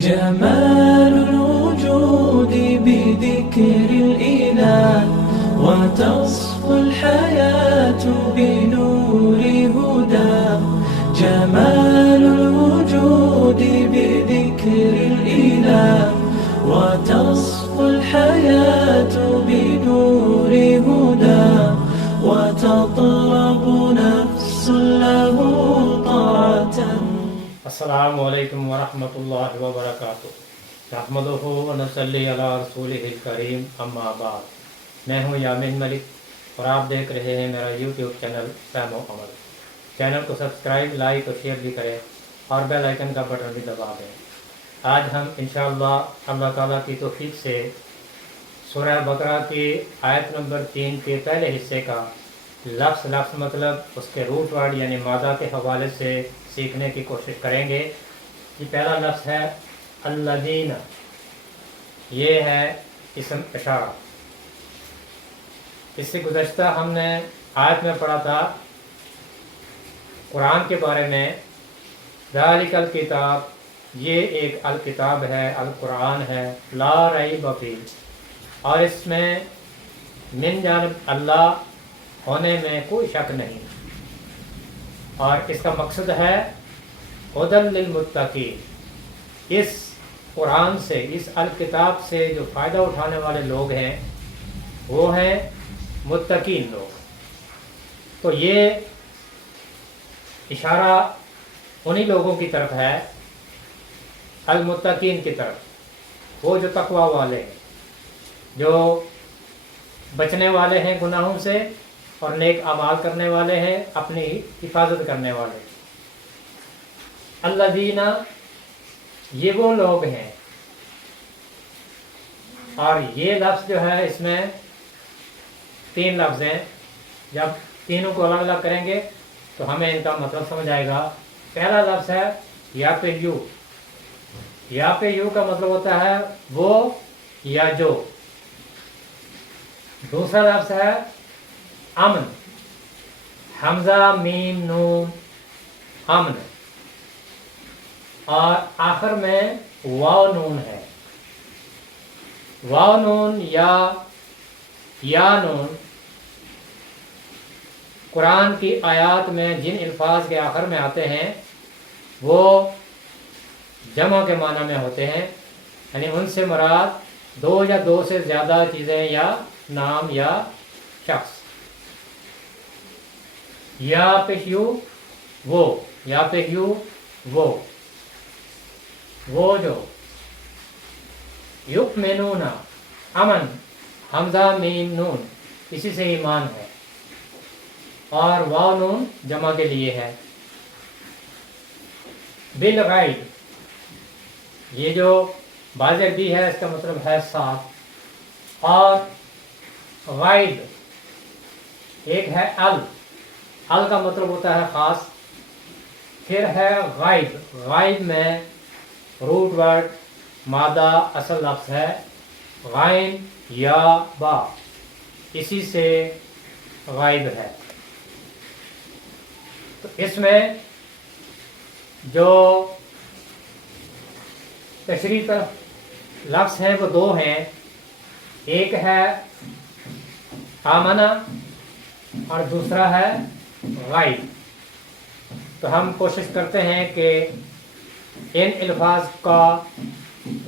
جمال الوجود بذكر الإله وتصفو الحياة بنور هدى. جمال الوجود بذكر الإله وتصفو الحياة بنور هدى. وتطلب نفس له طاعة. السلام علیکم ورحمۃ اللہ وبرکاتہ. نحمدہ ونصلی علی رسولہ الکریم، اما بعد. میں ہوں یامین ملک اور آپ دیکھ رہے ہیں میرا یوٹیوب چینل فہم و عمل. چینل کو سبسکرائب، لائک اور شیئر بھی کریں اور بیل آئیکن کا بٹن بھی دبا دیں. آج ہم انشاءاللہ اللہ تعالیٰ کی توفیق سے سورہ بقرہ کی آیت نمبر 3 کے پہلے حصے کا لفظ مطلب اس کے روٹ ورڈ یعنی مادہ کے حوالے سے سیکھنے کی کوشش کریں گے. یہ پہلا لفظ ہے الذین. یہ ہے اسم اشارہ. اس سے گزشتہ ہم نے آیت میں پڑھا تھا قرآن کے بارے میں، ذالک الکتاب، یہ ایک الکتاب ہے، القرآن ہے، لا ریب فیہ، اور اس میں من جانب اللہ ہونے میں کوئی شک نہیں، اور اس کا مقصد ہے ہدی للمتقین. اس قرآن سے، اس الکتاب سے جو فائدہ اٹھانے والے لوگ ہیں وہ ہیں متقین لوگ. تو یہ اشارہ انہی لوگوں کی طرف ہے، المتقین کی طرف، وہ جو تقوی والے ہیں، جو بچنے والے ہیں گناہوں سے اور نیک اعمال کرنے والے ہیں، اپنی حفاظت کرنے والے. الذین، یہ وہ لوگ ہیں. اور یہ لفظ جو ہے اس میں 3 لفظ ہیں. جب تینوں کو الگ الگ کریں گے تو ہمیں ان کا مطلب سمجھ آئے گا. پہلا لفظ ہے یا پہ یو. یا پہ یو کا مطلب ہوتا ہے وہ یا جو. دوسرا لفظ ہے امن، حمزہ میم نون، امن. اور آخر میں واو نون ہے. واو نون یا نون قرآن کی آیات میں جن الفاظ کے آخر میں آتے ہیں وہ جمع کے معنی میں ہوتے ہیں، یعنی ان سے مراد 2 یا 2 سے زیادہ چیزیں یا نام یا شخص. یا پیش یو وہ، یا پیش یو وہ جو. یؤمنون، امن، حمزہ میم نون، اسی سے ایمان ہے، اور واو نون جمع کے لیے ہے. بالغیب، یہ جو بازر بھی ہے اس کا مطلب ہے ساتھ. اور غائب، ایک ہے ال کا مطلب ہوتا ہے خاص. پھر ہے غائب. غائب میں روٹ ورڈ مادہ اصل لفظ ہے غائن یا با، اسی سے غائب ہے. تو اس میں جو تشریح کا لفظ ہیں وہ 2 ہیں. ایک ہے آمنہ اور دوسرا ہے غائب. تو ہم کوشش کرتے ہیں کہ ان الفاظ کا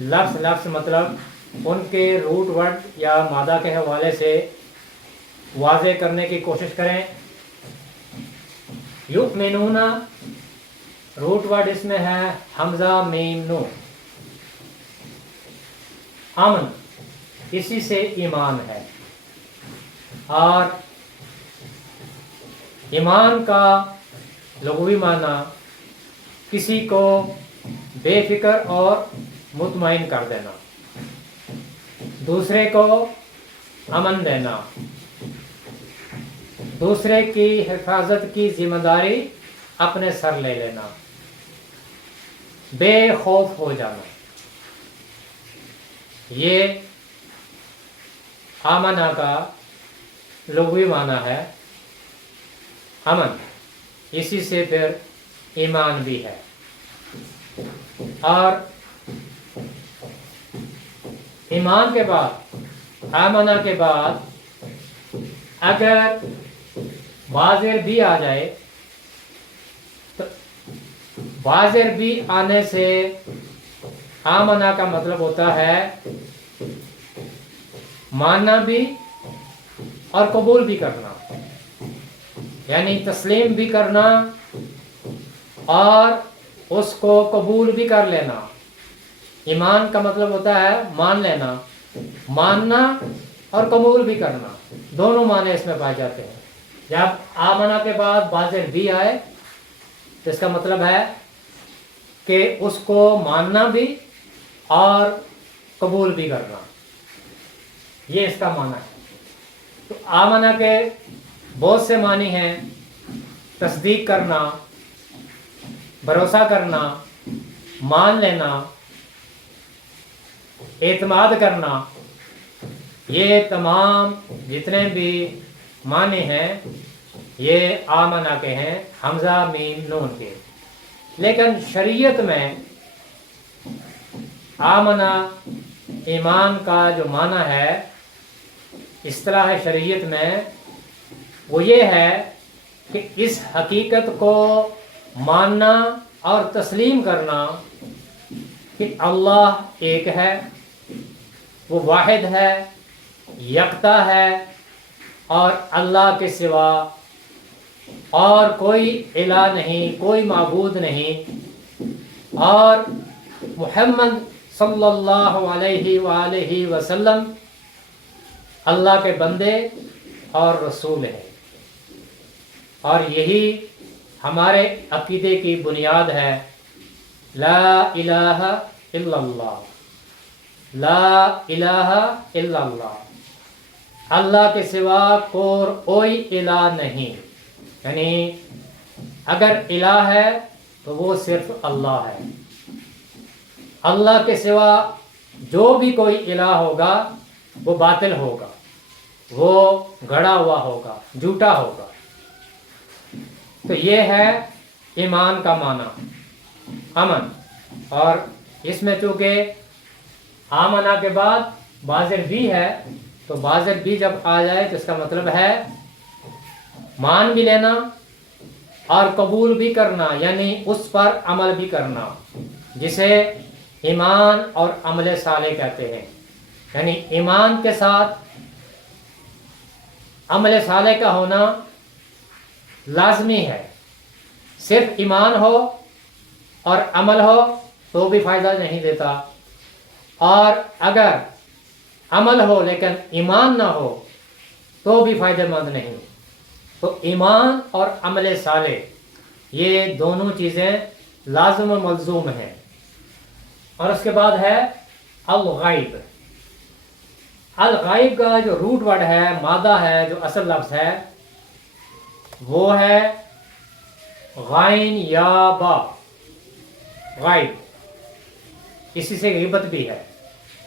لفظ مطلب ان کے روٹ ورڈ یا مادہ کے حوالے سے واضح کرنے کی کوشش کریں. یؤمنون، روٹ ورڈ اس میں ہے حمزہ میم نون. امن، اسی سے ایمان ہے. اور ایمان کا لغوی معنی کسی کو بے فکر اور مطمئن کر دینا، دوسرے کو امن دینا، دوسرے کی حفاظت کی ذمہ داری اپنے سر لے لینا، بے خوف ہو جانا. یہ آمنہ کا لغوی معنی ہے امن، اسی سے پھر ایمان بھی ہے. اور ایمان کے بعد، آمنا کے بعد اگر واضح بھی آ جائے تو واضح بھی آنے سے آمنا کا مطلب ہوتا ہے ماننا بھی اور قبول بھی کرنا، یعنی تسلیم بھی کرنا اور اس کو قبول بھی کر لینا۔ ایمان کا مطلب ہوتا ہے مان لینا، ماننا اور قبول بھی کرنا، دونوں معنی اس میں پائے جاتے ہیں۔ جب آمنا کے بعد واضح بھی آئے تو اس کا مطلب ہے کہ اس کو ماننا بھی اور قبول بھی کرنا، یہ اس کا معنی ہے۔ تو آمنا کے بہت سے معنی ہیں: تصدیق کرنا، بھروسہ کرنا، مان لینا، اعتماد کرنا، یہ تمام جتنے بھی معنی ہیں یہ آمنا کے ہیں، حمزہ میم نون کے۔ لیکن شریعت میں آمنا ایمان کا جو معنی ہے اصطلاح شریعت میں وہ یہ ہے کہ اس حقیقت کو ماننا اور تسلیم کرنا کہ اللہ ایک ہے، وہ واحد ہے، یکتا ہے، اور اللہ کے سوا اور کوئی الہ نہیں، کوئی معبود نہیں، اور محمد صلی اللہ علیہ وآلہ وسلم اللہ کے بندے اور رسول ہیں، اور یہی ہمارے عقیدے کی بنیاد ہے۔ لا الہ الا اللہ، لا الہ الا اللہ، اللہ کے سوا کوئی الہ نہیں، یعنی اگر الہ ہے تو وہ صرف اللہ ہے۔ اللہ کے سوا جو بھی کوئی الہ ہوگا وہ باطل ہوگا، وہ گڑا ہوا ہوگا، جھوٹا ہوگا۔ تو یہ ہے ایمان کا معنی، امن۔ اور اس میں چونکہ آمنا کے بعد واضح بھی ہے تو واضح بھی جب آ جائے تو اس کا مطلب ہے مان بھی لینا اور قبول بھی کرنا، یعنی اس پر عمل بھی کرنا، جسے ایمان اور عمل صالح کہتے ہیں۔ یعنی ایمان کے ساتھ عمل صالح کا ہونا لازمی ہے۔ صرف ایمان ہو اور عمل ہو تو بھی فائدہ نہیں دیتا، اور اگر عمل ہو لیکن ایمان نہ ہو تو بھی فائدہ مند نہیں۔ تو ایمان اور عمل صالح یہ دونوں چیزیں لازم و ملزوم ہیں۔ اور اس کے بعد ہے الغیب۔ الغیب کا جو روٹ ورڈ ہے، مادہ ہے، جو اصل لفظ ہے وہ ہے غائن یا با، غائب۔ اسی سے غیبت بھی ہے،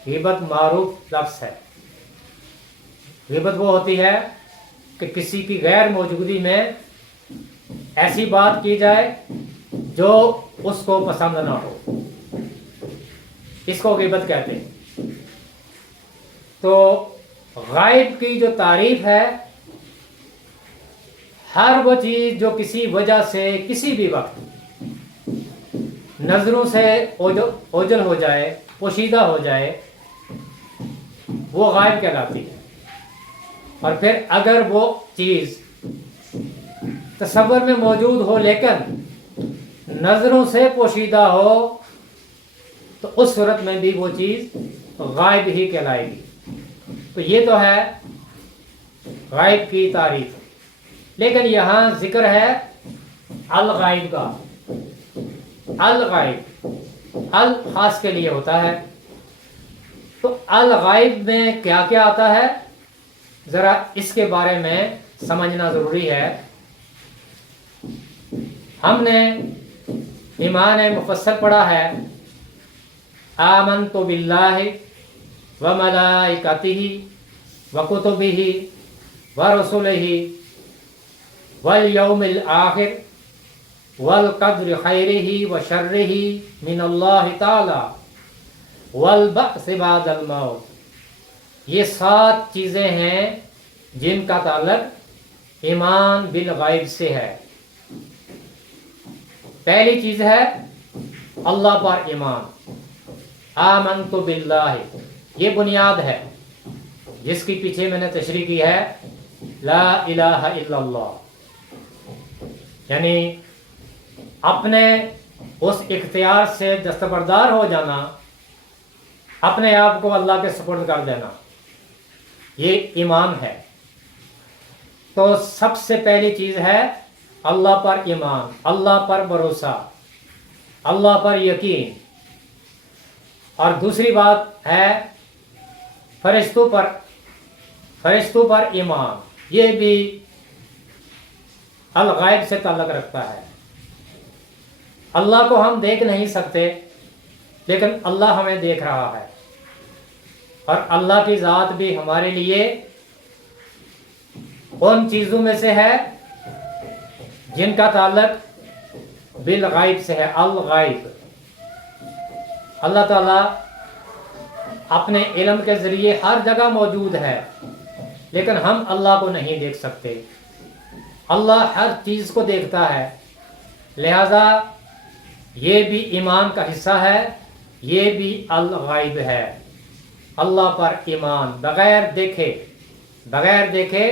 غیبت معروف لفظ ہے۔ غیبت وہ ہوتی ہے کہ کسی کی غیر موجودی میں ایسی بات کی جائے جو اس کو پسند نہ ہو، اس کو غیبت کہتے ہیں۔ تو غائب کی جو تعریف ہے، ہر وہ چیز جو کسی وجہ سے کسی بھی وقت نظروں سے اوجھل ہو جائے، پوشیدہ ہو جائے، وہ غائب کہلاتی ہے۔ اور پھر اگر وہ چیز تصور میں موجود ہو لیکن نظروں سے پوشیدہ ہو تو اس صورت میں بھی وہ چیز غائب ہی کہلائے گی۔ تو یہ تو ہے غائب کی تعریف۔ لیکن یہاں ذکر ہے الغائب کا۔ الغائب ال خاص کے لیے ہوتا ہے۔ تو الغائب میں کیا کیا آتا ہے، ذرا اس کے بارے میں سمجھنا ضروری ہے۔ ہم نے ایمان مفصل پڑھا ہے، آمنت باللہ وملائکتہ وکتبہ ورسلہ والیوم الآخر والقدر خیرہ وشرہ من اللہ تعالی والبعث بعد الموت یہ 7 چیزیں ہیں جن کا تعلق ایمان بالغیب سے ہے۔ پہلی چیز ہے اللہ پر ایمان، آمنت باللہ، یہ بنیاد ہے جس کی پیچھے میں نے تشریح کی ہے لا الہ الا اللہ، یعنی اپنے اس اختیار سے دستبردار ہو جانا، اپنے آپ کو اللہ کے سپرد کر دینا، یہ ایمان ہے۔ تو سب سے پہلی چیز ہے اللہ پر ایمان، اللہ پر بھروسہ، اللہ پر یقین۔ اور دوسری بات ہے فرشتوں پر ایمان، یہ بھی الغیب سے تعلق رکھتا ہے۔ اللہ کو ہم دیکھ نہیں سکتے لیکن اللہ ہمیں دیکھ رہا ہے، اور اللہ کی ذات بھی ہمارے لیے ان چیزوں میں سے ہے جن کا تعلق بالغیب سے ہے، الغیب۔ اللہ تعالیٰ اپنے علم کے ذریعے ہر جگہ موجود ہے لیکن ہم اللہ کو نہیں دیکھ سکتے، اللہ ہر چیز کو دیکھتا ہے، لہذا یہ بھی ایمان کا حصہ ہے، یہ بھی الغیب ہے۔ اللہ پر ایمان، بغیر دیکھے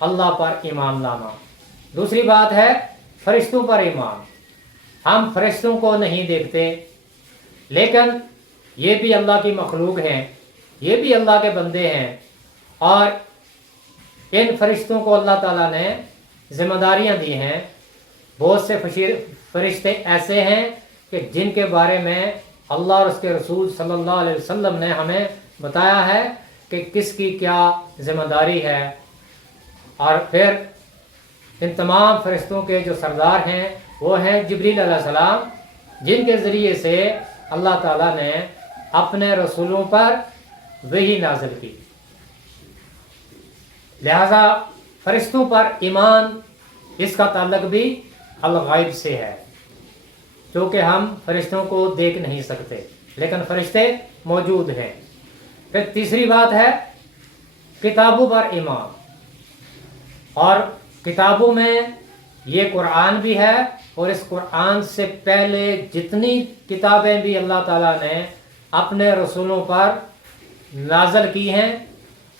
اللہ پر ایمان لانا۔ دوسری بات ہے فرشتوں پر ایمان، ہم فرشتوں کو نہیں دیکھتے لیکن یہ بھی اللہ کی مخلوق ہیں، یہ بھی اللہ کے بندے ہیں، اور ان فرشتوں کو اللہ تعالیٰ نے ذمہ داریاں دی ہیں۔ بہت سے فرشتے ایسے ہیں کہ جن کے بارے میں اللہ اور اس کے رسول صلی اللہ علیہ وسلم نے ہمیں بتایا ہے کہ کس کی کیا ذمہ داری ہے، اور پھر ان تمام فرشتوں کے جو سردار ہیں وہ ہیں جبریل علیہ السلام، جن کے ذریعے سے اللہ تعالیٰ نے اپنے رسولوں پر وحی نازل کی۔ لہذا فرشتوں پر ایمان، اس کا تعلق بھی الغیب سے ہے، کیونکہ ہم فرشتوں کو دیکھ نہیں سکتے لیکن فرشتے موجود ہیں۔ پھر تیسری بات ہے کتابوں پر ایمان، اور کتابوں میں یہ قرآن بھی ہے، اور اس قرآن سے پہلے جتنی کتابیں بھی اللہ تعالیٰ نے اپنے رسولوں پر نازل کی ہیں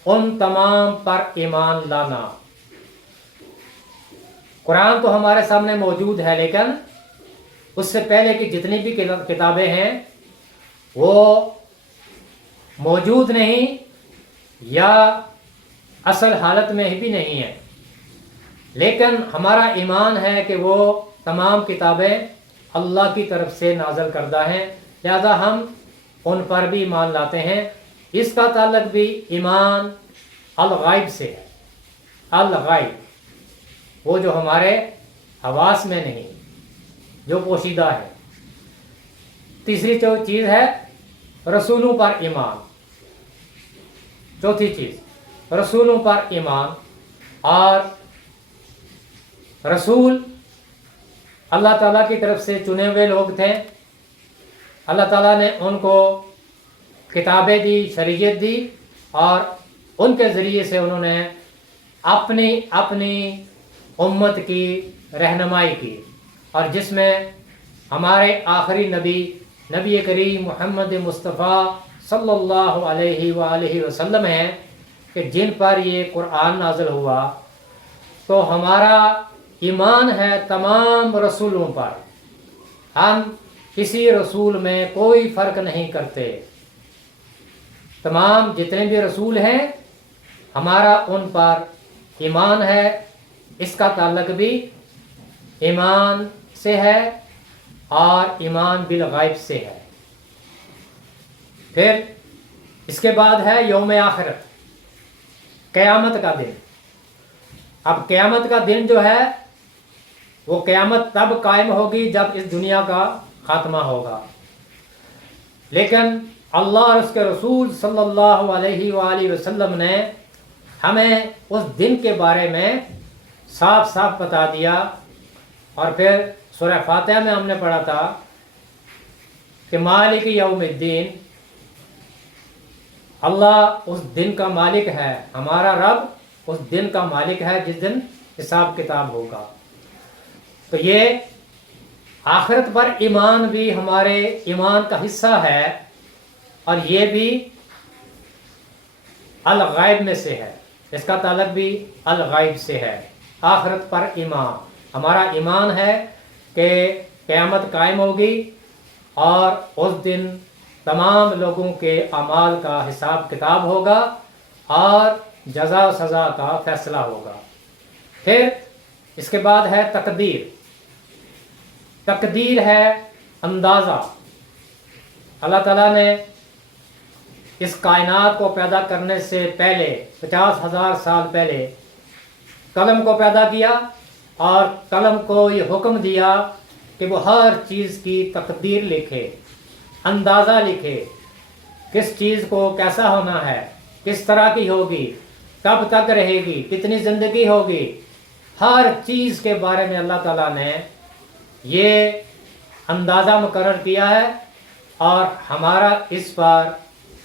ان تمام پر ایمان لانا۔ قرآن تو ہمارے سامنے موجود ہے لیکن اس سے پہلے کی جتنی بھی کتابیں ہیں وہ موجود نہیں یا اصل حالت میں بھی نہیں ہے، لیکن ہمارا ایمان ہے کہ وہ تمام کتابیں اللہ کی طرف سے نازل کردہ ہیں، لہذا ہم ان پر بھی ایمان لاتے ہیں۔ اس کا تعلق بھی ایمان الغیب سے ہے، الغیب، وہ جو ہمارے حواس میں نہیں، جو پوشیدہ ہے۔ تیسری چیز ہے رسولوں پر ایمان، چوتھی چیز رسولوں پر ایمان، اور رسول اللہ تعالیٰ کی طرف سے چنے ہوئے لوگ تھے، اللہ تعالیٰ نے ان کو کتابیں دی، شریعت دی، اور ان کے ذریعے سے انہوں نے اپنی امت کی رہنمائی کی، اور جس میں ہمارے آخری نبی کریم محمد مصطفیٰ صلی اللہ علیہ وآلہ وسلم ہیں کہ جن پر یہ قرآن نازل ہوا۔ تو ہمارا ایمان ہے تمام رسولوں پر، ہم کسی رسول میں کوئی فرق نہیں کرتے، تمام جتنے بھی رسول ہیں ہمارا ان پر ایمان ہے۔ اس کا تعلق بھی ایمان سے ہے اور ایمان بالغیب سے ہے۔ پھر اس کے بعد ہے یوم آخرت، قیامت کا دن۔ اب قیامت کا دن جو ہے وہ قیامت تب قائم ہوگی جب اس دنیا کا خاتمہ ہوگا، لیکن اللہ اور اس کے رسول صلی اللہ علیہ وآلہ وسلم نے ہمیں اس دن کے بارے میں صاف صاف بتا دیا، اور پھر سورہ فاتحہ میں ہم نے پڑھا تھا کہ مالک یوم الدین، اللہ اس دن کا مالک ہے، ہمارا رب اس دن کا مالک ہے جس دن حساب کتاب ہوگا۔ تو یہ آخرت پر ایمان بھی ہمارے ایمان کا حصہ ہے، اور یہ بھی الغائب میں سے ہے، اس کا تعلق بھی الغائب سے ہے۔ آخرت پر ایمان، ہمارا ایمان ہے کہ قیامت قائم ہوگی اور اس دن تمام لوگوں کے اعمال کا حساب کتاب ہوگا اور جزا و سزا کا فیصلہ ہوگا۔ پھر اس کے بعد ہے تقدیر۔ تقدیر ہے اندازہ۔ اللہ تعالیٰ نے اس کائنات کو پیدا کرنے سے پہلے 50,000 سال پہلے قلم کو پیدا کیا، اور قلم کو یہ حکم دیا کہ وہ ہر چیز کی تقدیر لکھے، اندازہ لکھے، کس چیز کو کیسا ہونا ہے، کس طرح کی ہوگی، کب تک رہے گی، کتنی زندگی ہوگی، ہر چیز کے بارے میں اللہ تعالیٰ نے یہ اندازہ مقرر کیا ہے، اور ہمارا اس پر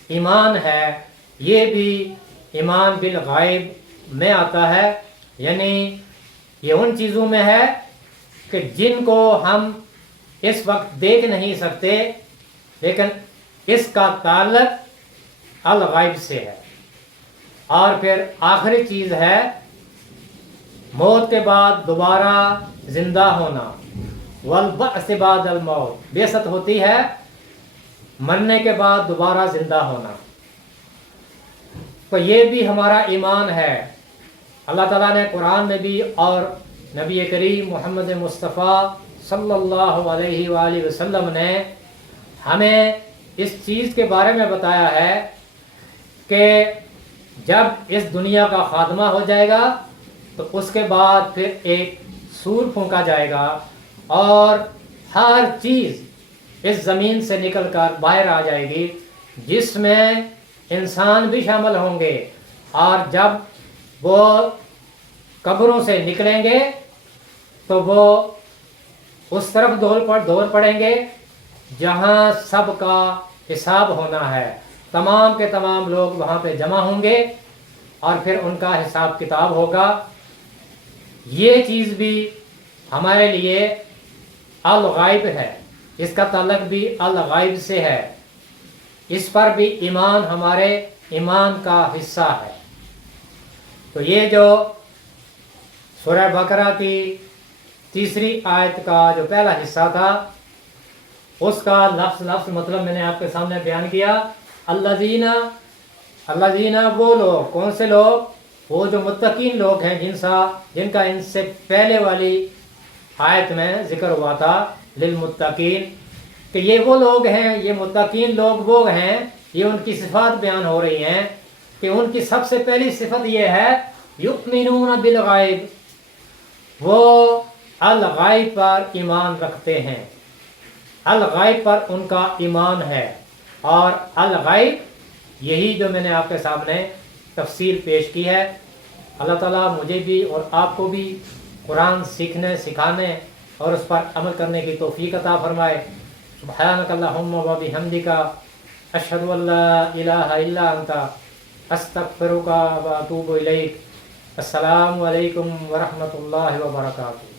ایمان ہے۔ یہ بھی ایمان بالغیب میں آتا ہے، یعنی یہ ان چیزوں میں ہے کہ جن کو ہم اس وقت دیکھ نہیں سکتے، لیکن اس کا تعلق الغیب سے ہے۔ اور پھر آخری چیز ہے موت کے بعد دوبارہ زندہ ہونا، والبعث بعد الموت، بعثت ہوتی ہے مرنے کے بعد دوبارہ زندہ ہونا۔ تو یہ بھی ہمارا ایمان ہے۔ اللہ تعالیٰ نے قرآن میں بھی اور نبی کریم محمد مصطفیٰ صلی اللہ علیہ وآلہ وسلم نے ہمیں اس چیز کے بارے میں بتایا ہے کہ جب اس دنیا کا خاتمہ ہو جائے گا تو اس کے بعد پھر ایک سور پھونکا جائے گا، اور ہر چیز اس زمین سے نکل کر باہر آ جائے گی، جس میں انسان بھی شامل ہوں گے، اور جب وہ قبروں سے نکلیں گے تو وہ اس طرف دوڑ پڑیں گے جہاں سب کا حساب ہونا ہے۔ تمام کے تمام لوگ وہاں پہ جمع ہوں گے اور پھر ان کا حساب کتاب ہوگا۔ یہ چیز بھی ہمارے لیے الغائب ہے، اس کا تعلق بھی الغائب سے ہے، اس پر بھی ایمان ہمارے ایمان کا حصہ ہے۔ تو یہ جو سورہ بقرہ کی تیسری آیت کا جو پہلا حصہ تھا، اس کا لفظ مطلب میں نے آپ کے سامنے بیان کیا۔ الذین وہ لوگ، کون سے لوگ؟ وہ جو متقین لوگ ہیں جن کا ان سے پہلے والی آیت میں ذکر ہوا تھا، للمتقین، کہ یہ وہ لوگ ہیں، یہ متقین لوگ وہ ہیں، یہ ان کی صفات بیان ہو رہی ہیں کہ ان کی سب سے پہلی صفت یہ ہے یؤمنون بالغیب، وہ الغیب پر ایمان رکھتے ہیں، الغیب پر ان کا ایمان ہے۔ اور الغیب یہی جو میں نے آپ کے سامنے تفصیل پیش کی ہے۔ اللہ تعالیٰ مجھے بھی اور آپ کو بھی قرآن سیکھنے، سکھانے اور اس پر عمل کرنے کی توفیق عطا فرمائے۔ سبحانک اللہم و بحمدک، اشہد ان لا الہ الا انت، استغفرک و اتوب الیک۔ السلام علیکم ورحمۃ اللہ وبرکاتہ۔